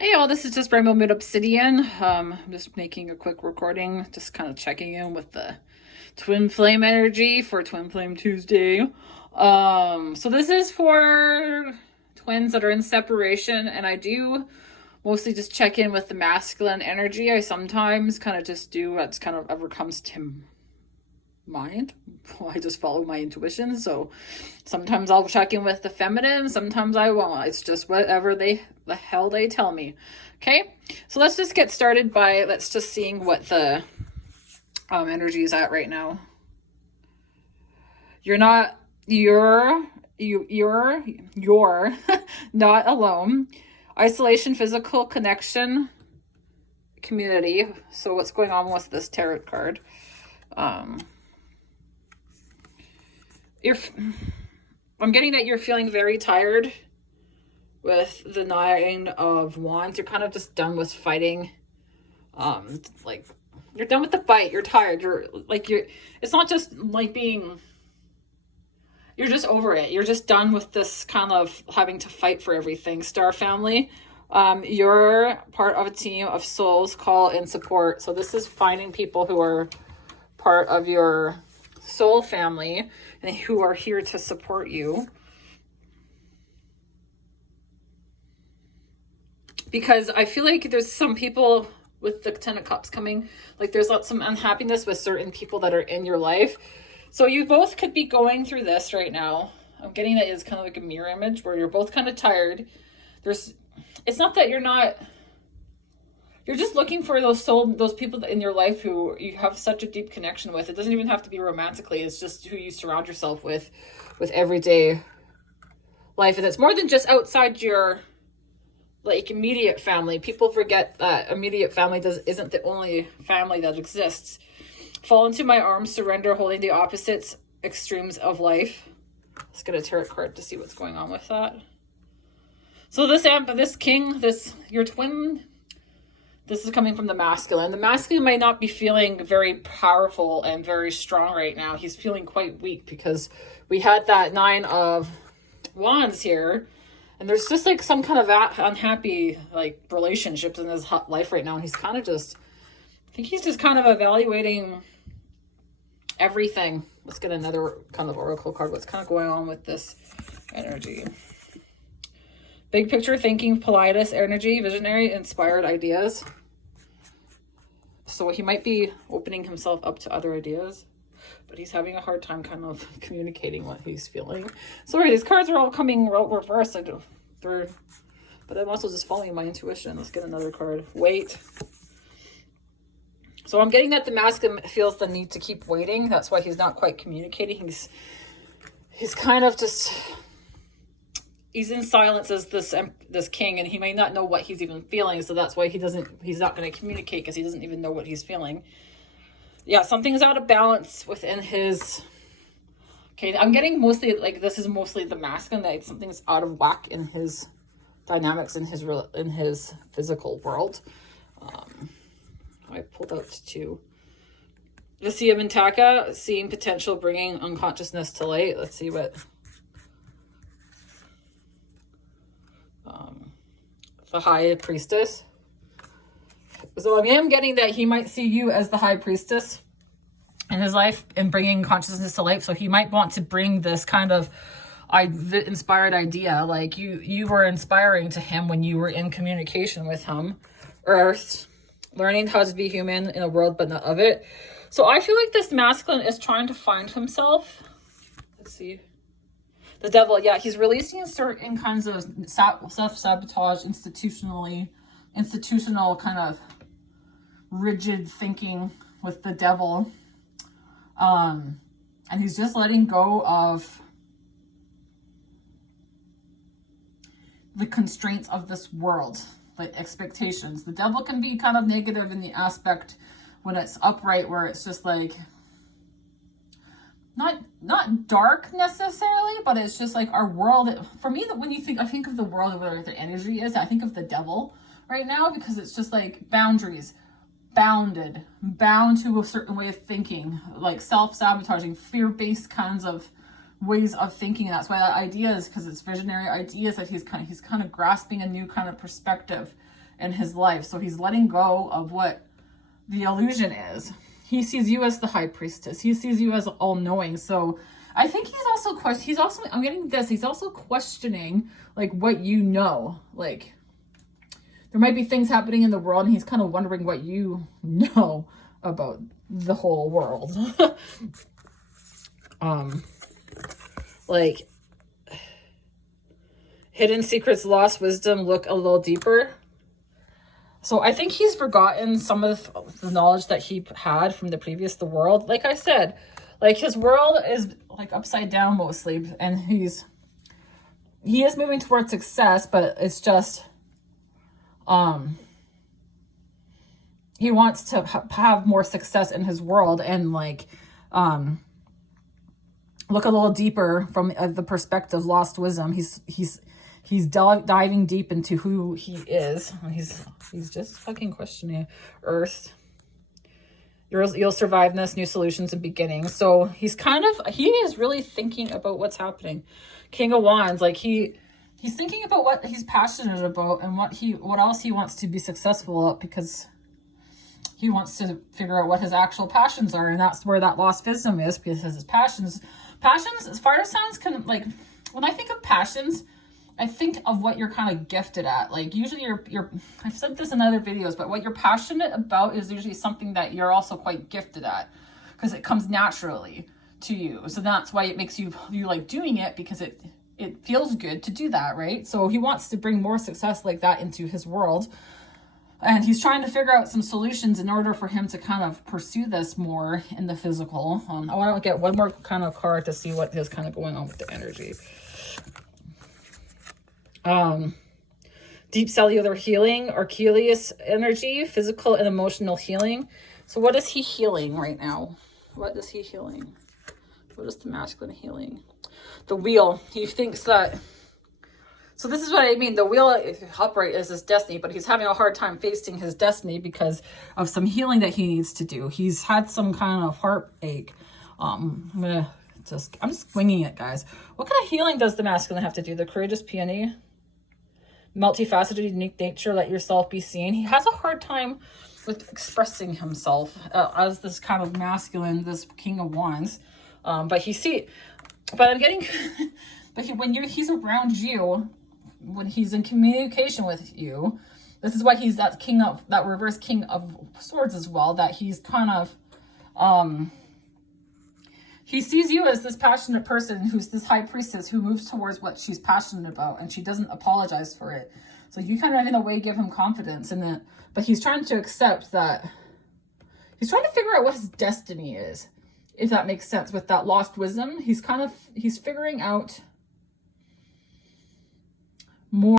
Hey all, this is just Rainbow Mid Obsidian. I'm just making a quick recording, just kind of checking in with the Twin Flame energy for Twin Flame Tuesday. So this is for twins that are in separation, and I do mostly just check in with the masculine energy. I sometimes kind of just do what's kind of ever comes to mind. I just follow my intuition. So sometimes I'll check in with the feminine, sometimes I won't. It's just whatever the hell they tell me. Okay, so let's just get started by let's just seeing what the energy is at right now. You're not not alone. Isolation, physical connection, community. So what's going on with this tarot card? I'm getting that you're feeling very tired with the Nine of Wands. You're kind of just done with fighting. Like you're done with the fight. You're tired. It's not just like you're just over it. You're just done with this kind of having to fight for everything. Star family, you're part of a team of souls, call and support. So this is finding people who are part of your soul family and who are here to support you. Because I feel like there's some people with the Ten of Cups coming, like there's some unhappiness with certain people that are in your life. So you both could be going through this right now. I'm getting that it's kind of like a mirror image where you're both kind of tired. It's not that you're just looking for those people in your life who you have such a deep connection with. It doesn't even have to be romantically. It's just who you surround yourself with everyday life. And it's more than just outside your immediate family. People forget that immediate family isn't the only family that exists. Fall into my arms, surrender, holding the opposites extremes of life. Let's get a tarot card to see what's going on with that. So this king, your twin, this is coming from the masculine. The masculine might not be feeling very powerful and very strong right now. He's feeling quite weak because we had that Nine of Wands here. And there's just some kind of unhappy relationships in his life right now. And he's kind of I think he's just kind of evaluating everything. Let's get another kind of oracle card. What's kind of going on with this energy? Big picture thinking, Pilatus energy, visionary, inspired ideas. So he might be opening himself up to other ideas, but he's having a hard time kind of communicating what he's feeling. Sorry, these cards are all coming reversed. But I'm also just following my intuition. Let's get another card. Wait. So I'm getting that the masculine feels the need to keep waiting. That's why he's not quite communicating. He's kind of just... He's in silence as this king, and he may not know what he's even feeling. So that's why he's not going to communicate, because he doesn't even know what he's feeling. Yeah, something's out of balance within his... Okay, I'm getting mostly, this is mostly the masculine, that something's out of whack in his dynamics, in his physical world. I pulled out two. The Sea of Mintaka, seeing potential, bringing unconsciousness to light. Let's see what... the High Priestess. So I am getting that he might see you as the High Priestess in his life and bringing consciousness to life. So he might want to bring this kind of inspired idea, like you were inspiring to him when you were in communication with him. Earth, learning how to be human in a world but not of it. So I feel like this masculine is trying to find himself. Let's see. The Devil, yeah, he's releasing certain kinds of self-sabotage, institutional kind of rigid thinking with the Devil. And he's just letting go of the constraints of this world, like expectations. The Devil can be kind of negative in the aspect when it's upright, where it's just not dark necessarily, but it's just our world. For me, when I think of the world where the energy is, I think of the Devil right now, because it's just boundaries, bound to a certain way of thinking, self-sabotaging, fear-based kinds of ways of thinking. And that's why that idea is, because it's visionary ideas, that he's kind of grasping a new kind of perspective in his life. So he's letting go of what the illusion is. He sees you as the high priestess. He sees you as all-knowing. So I think he's also I'm getting this, he's also questioning like what you know. Like there might be things happening in the world and he's kind of wondering what you know about the whole world. Like hidden secrets, lost wisdom, look a little deeper. So I think he's forgotten some of the knowledge that he had from the world. Like I said, like his world is like upside down mostly, and he is moving towards success, but it's just he wants to have more success in his world and like look a little deeper from the perspective, lost wisdom. He's diving deep into who he is. He's just fucking questioning Earth. You'll survive this, new solutions and beginnings. So he is really thinking about what's happening. King of Wands, like he's thinking about what he's passionate about and what else he wants to be successful at, because he wants to figure out what his actual passions are, and that's where that lost wisdom is, because his passions, as fire signs can, like, when I think of passions, I think of what you're kind of gifted at. Like usually you're I've said this in other videos, but what you're passionate about is usually something that you're also quite gifted at, because it comes naturally to you. So that's why it makes you like doing it, because it feels good to do that, right? So he wants to bring more success like that into his world. And he's trying to figure out some solutions in order for him to kind of pursue this more in the physical. I want to get one more kind of card to see what is kind of going on with the energy. Deep cellular healing, Archelius energy, physical and emotional healing. So what is he healing right now? What is he healing? What is the masculine healing? The wheel. He thinks that, so this is what I mean. The wheel upright is his destiny, but he's having a hard time facing his destiny because of some healing that he needs to do. He's had some kind of heartache. I'm just winging it, guys. What kind of healing does the masculine have to do? The courageous peony. Multifaceted, unique nature, let yourself be seen. He has a hard time with expressing himself as this kind of masculine, this King of Wands. When he's around you, when he's in communication with you, this is why he's that reverse King of Swords as well, that he's kind of, he sees you as this passionate person who's this high priestess who moves towards what she's passionate about, and she doesn't apologize for it. So you kind of, in a way, give him confidence in it. But he's trying to accept that, he's trying to figure out what his destiny is, if that makes sense. With that lost wisdom, he's figuring out more.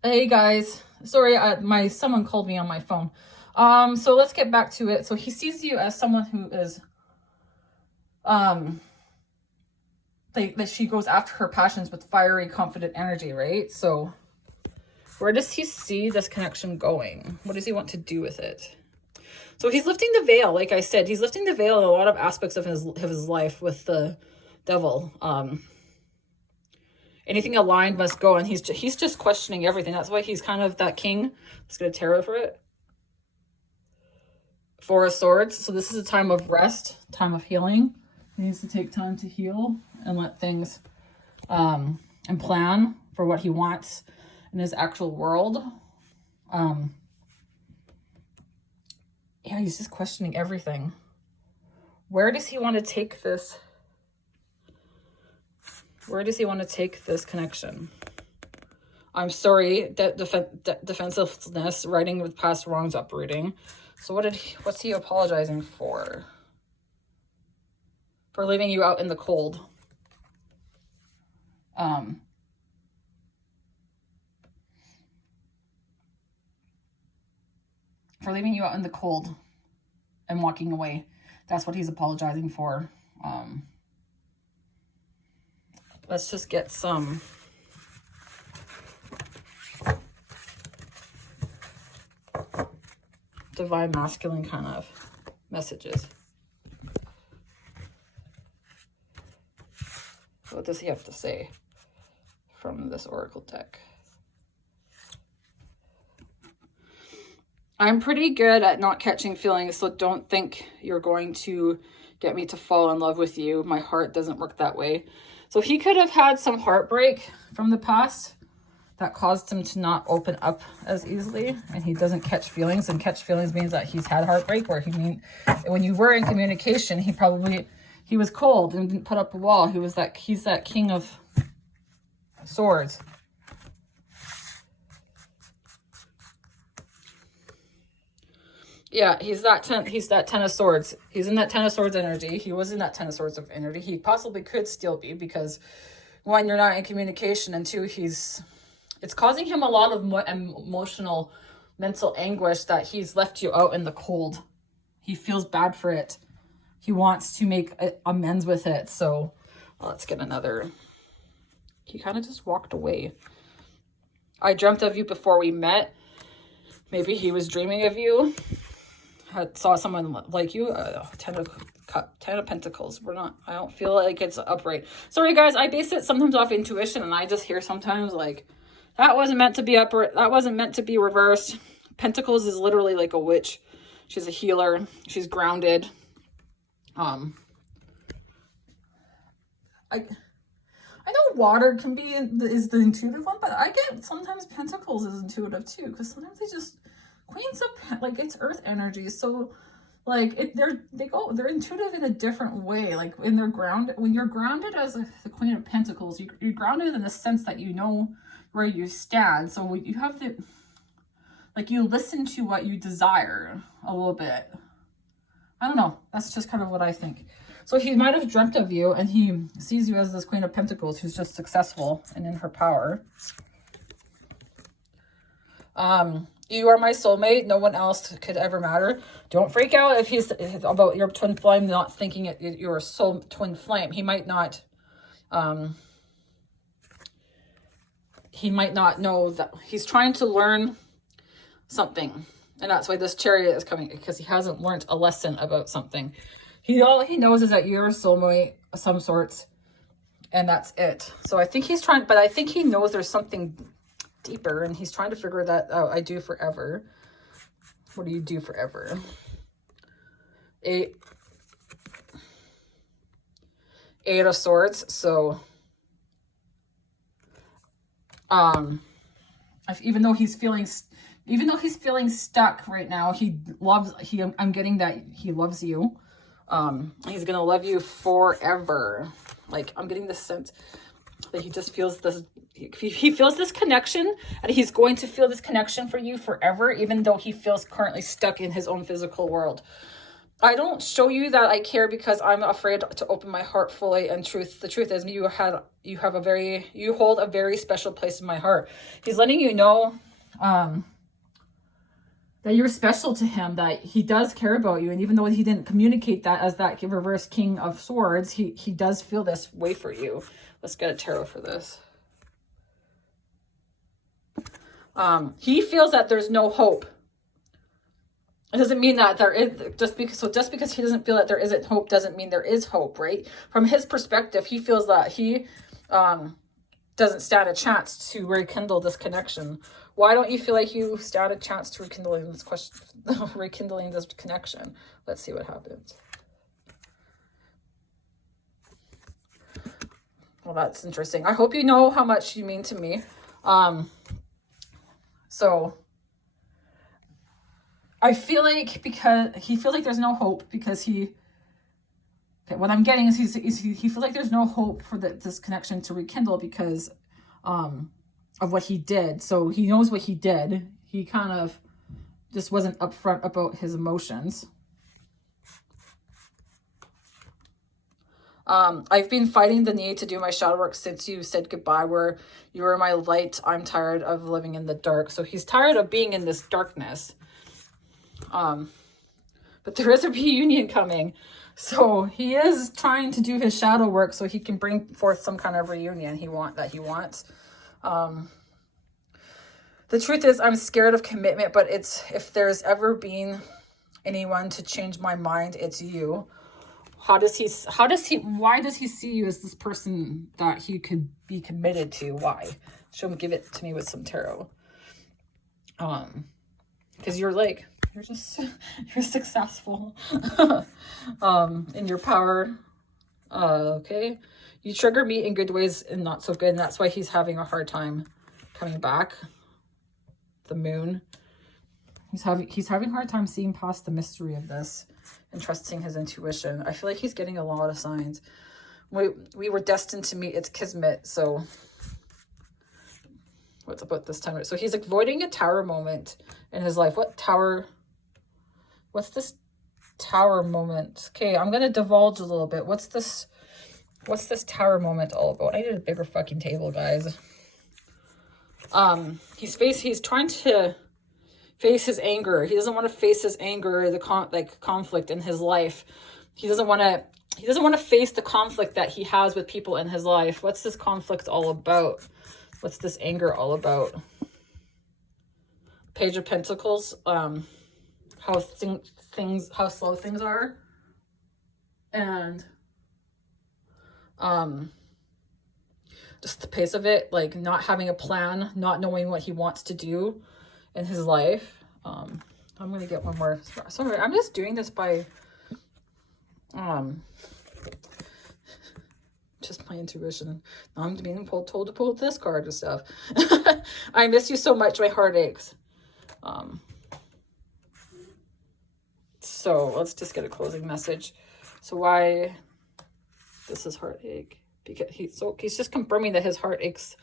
Hey guys, sorry, someone called me on my phone. So let's get back to it. So he sees you as someone who is, that she goes after her passions with fiery, confident energy, right? So where does he see this connection going? What does he want to do with it? So he's lifting the veil. Like I said, he's lifting the veil in a lot of aspects of his life with the devil. Anything aligned must go, and he's just questioning everything. That's why he's kind of that king. Let's get a tarot for it. Four of Swords. So this is a time of rest, time of healing. He needs to take time to heal and let things and plan for what he wants in his actual world. Yeah, he's just questioning everything. Where does he want to take this? Where does he want to take this connection? I'm sorry, defensiveness, writing with past wrongs, uprooting. So what's he apologizing for? For leaving you out in the cold. For leaving you out in the cold and walking away. That's what he's apologizing for. Let's just get some divine masculine kind of messages. What does he have to say from this oracle deck? I'm pretty good at not catching feelings, so don't think you're going to get me to fall in love with you. My heart doesn't work that way. So he could have had some heartbreak from the past that caused him to not open up as easily, and he doesn't catch feelings. And catch feelings means that he's had heartbreak, where when you were in communication, he was cold and didn't put up a wall. He's that king of swords. Yeah, he's that 10 of swords. He's in that 10 of swords energy. He was in that 10 of swords of energy. He possibly could still be, because one, you're not in communication, and two, it's causing him a lot of emotional, mental anguish that he's left you out in the cold. He feels bad for it. He wants to make amends with it. So let's get another. He kind of just walked away. I dreamt of you before we met. Maybe he was dreaming of you. Saw someone like you. 10 of Pentacles. I don't feel like it's upright. Sorry guys, I base it sometimes off intuition, and I just hear sometimes like, that wasn't meant to be upright. That wasn't meant to be reversed. Pentacles is literally like a witch. She's a healer. She's grounded. I know water is the intuitive one, but I get sometimes Pentacles is intuitive too, because sometimes they just Queens of, like, it's earth energy, so like they're intuitive in a different way. Like when you're grounded as the Queen of Pentacles, you're grounded in the sense that you know where you stand. So you have you listen to what you desire a little bit. I don't know. That's just kind of what I think. So he might have dreamt of you, and he sees you as this Queen of Pentacles who's just successful and in her power. You are my soulmate. No one else could ever matter. Don't freak out if he's about your twin flame, not thinking you're a soul twin flame. He might not know that he's trying to learn something. And that's why this Chariot is coming, because he hasn't learned a lesson about something. All he knows is that you're a soulmate of some sorts, and that's it. So I think I think he knows there's something deeper, and he's trying to figure that out. I do forever. What do you do forever? 8 of Swords. So even though he's feeling stuck right now, I'm getting that he loves you. He's gonna love you forever. Like, I'm getting this sense that he just feels this, he feels this connection, and he's going to feel this connection for you forever, even though he feels currently stuck in his own physical world. I don't show you that I care because I'm afraid to open my heart fully, and the truth is you hold a very special place in my heart. He's letting you know that you're special to him, that he does care about you. And even though he didn't communicate that as that reverse King of Swords, he does feel this way for you. Let's get a tarot for this. He feels that there's no hope. It doesn't mean that there is, just because he doesn't feel that there isn't hope doesn't mean there is hope, right? From his perspective, he feels that he doesn't stand a chance to rekindle this connection. Why don't you feel like you stand a chance to rekindling this connection? Let's see what happens. Well, that's interesting. I hope you know how much you mean to me. So I feel like, because he feels like there's no hope, because what I'm getting is he feels like there's no hope for this connection to rekindle because of what he did. So he knows what he did. He kind of just wasn't upfront about his emotions. I've been fighting the need to do my shadow work since you said goodbye, where you were my light. I'm tired of living in the dark. So he's tired of being in this darkness. But there is a reunion coming. So he is trying to do his shadow work so he can bring forth some kind of reunion he wants. The truth is, I'm scared of commitment, but if there's ever been anyone to change my mind, it's you. Why does he see you as this person that he could be committed to? Why? Show him, give it to me with some tarot. because you're you're successful in your power. Okay, you trigger me in good ways and not so good, and that's why he's having a hard time coming back. The moon, he's having a hard time seeing past the mystery of this and trusting his intuition. I feel like he's getting a lot of signs. We were destined to meet. It's kismet. So what's about this time? So he's avoiding a tower moment in his life. What's this tower moment? Okay, I'm gonna divulge a little bit. What's this tower moment all about? I need a bigger fucking table, guys. He's trying to face his anger. He doesn't want to face his anger, the conflict in his life. He doesn't want to face the conflict that he has with people in his life. What's this conflict all about? What's this anger all about? Page of Pentacles. How slow things are, and just the pace of it, like not having a plan, not knowing what he wants to do in his life. I'm gonna get one more. Sorry, I'm just doing this by just my intuition. Now I'm being told to pull this card and stuff. I miss you so much, my heart aches. So let's just get a closing message. So why this is heartache? Because he's just confirming that his heart aches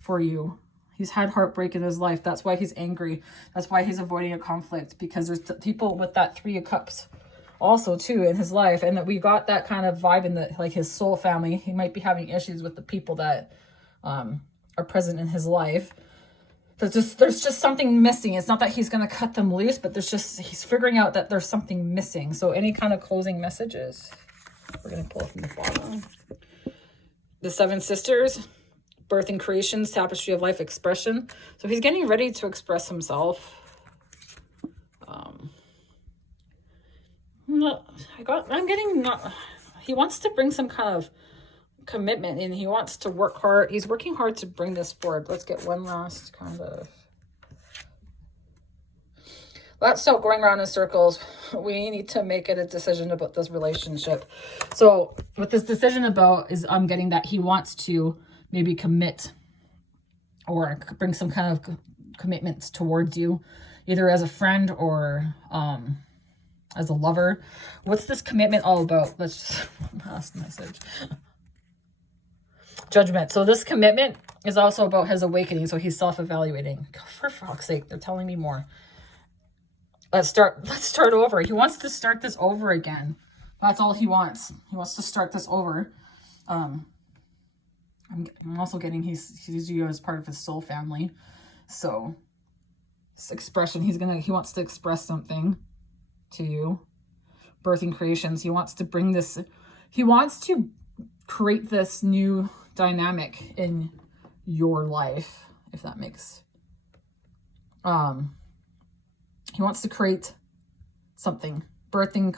for you. He's had heartbreak in his life. That's why he's angry. That's why he's avoiding a conflict, because there's people with that 3 of Cups also too in his life, and that we got that kind of vibe in the his soul family. He might be having issues with the people that are present in his life. There's just something missing. It's not that he's going to cut them loose, but he's figuring out that there's something missing. So any kind of closing messages, we're going to pull from the bottom. The 7 Sisters, birthing creations, tapestry of life, expression. So he's getting ready to express himself. He wants to bring some kind of commitment, and he wants to work hard. He's working hard to bring this forward. Let's get one last kind of. Let's stop going around in circles. We need to make it a decision about this relationship. So what this decision about is, I'm getting that he wants to maybe commit or bring some kind of commitments towards you, either as a friend or as a lover. What's this commitment all about? Let's just one last message. Judgment. So this commitment is also about his awakening. So he's self-evaluating. For fuck's sake, they're telling me more. Let's start over. He wants to start this over again. That's all he wants. He wants to start this over. I'm also getting he sees you as part of his soul family. So this expression, he wants to express something to you. Birthing creations. He wants to bring this. He wants to create this new dynamic in your life, if that makes he wants to create something. Birthing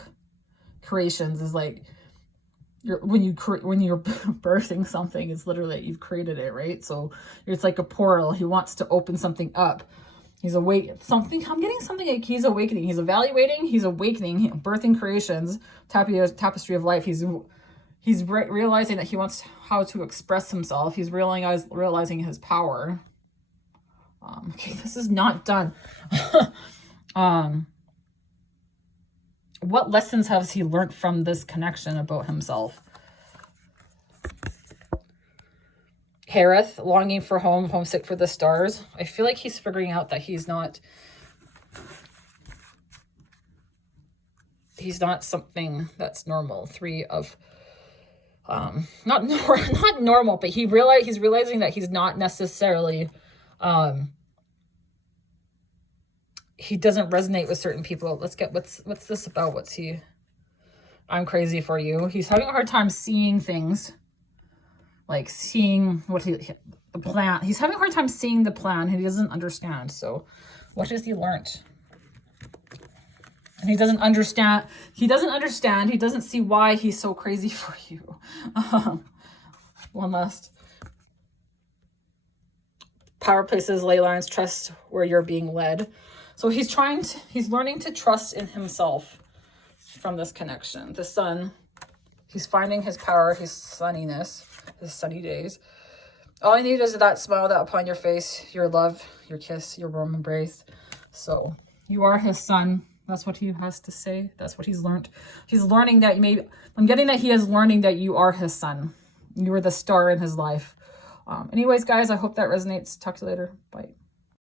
creations is like when you're birthing something, it's literally you've created it, right? So it's like a portal. He wants to open something up. He's I'm getting something like he's awakening. He's evaluating, he's awakening, birthing creations, tapestry of life. He's realizing that he wants how to express himself. He's realizing his power. Okay, this is not done. What lessons has he learned from this connection about himself? Harith, longing for home, homesick for the stars. I feel like he's figuring out that he's not something that's normal. 3 of not normal, but he's realizing that he's not necessarily he doesn't resonate with certain people. Let's get what's this about? What's he? I'm crazy for you. He's having a hard time seeing things, like seeing the plan. He's having a hard time seeing the plan, and he doesn't understand. So what has he learned? And he doesn't understand. He doesn't see why he's so crazy for you. One last. power places, ley lines, trust where you're being led. So he's learning to trust in himself from this connection. The sun, he's finding his power, his sunniness, his sunny days. All you need is that smile that upon your face, your love, your kiss, your warm embrace. So you are his son. That's what he has to say. That's what he's learned. He's learning that I'm getting that he is learning that you are his son. You are the star in his life. Anyways, guys, I hope that resonates. Talk to you later. Bye.